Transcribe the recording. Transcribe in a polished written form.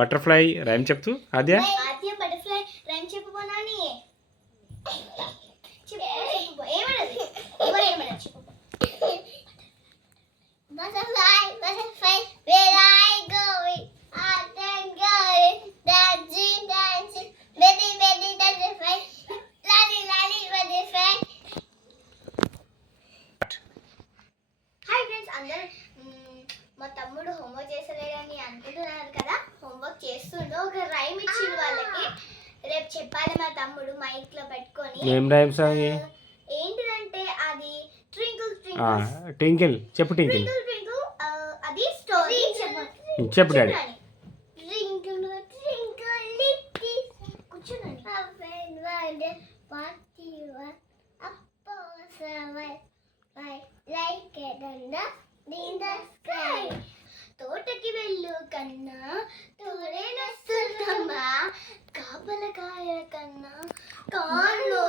Butterfly rhyme చెప్తూ ఆద్య. ఆద్య butterfly rhyme చెప్పబోనాని. ఏమన్నది? Butterfly, butterfly, where I going? Up and going, dancing, dancing, very, very butterfly, lolly, lolly, butterfly. Hi friends, అందరూ మా తమ్ముడు homework చేసలేడని అనుకుంటున్నారు కదా. Homework చేస్తుండో ఒక రైమ్ ఇచ్చిండు వాళ్ళకి. రేపు చెప్పాలి మా తమ్ముడు మైక్ లో పెట్టుకొని. ఏం రైమ్స్ అవి? ఏంటిదంటే అది ట్వింకిల్ ట్వింకిల్ చెప్పు. ట్వింకిల్ అది స్టోరీ చెప్పు డాడీ. ట్వింకిల్ ట్వింకిల్ లిటిల్ కూర్చోండి. తోటకి వెళ్ళు కన్నా తోడేనొస్తుందమ్మా, కాపలకాయ కన్నా కాళ్ళు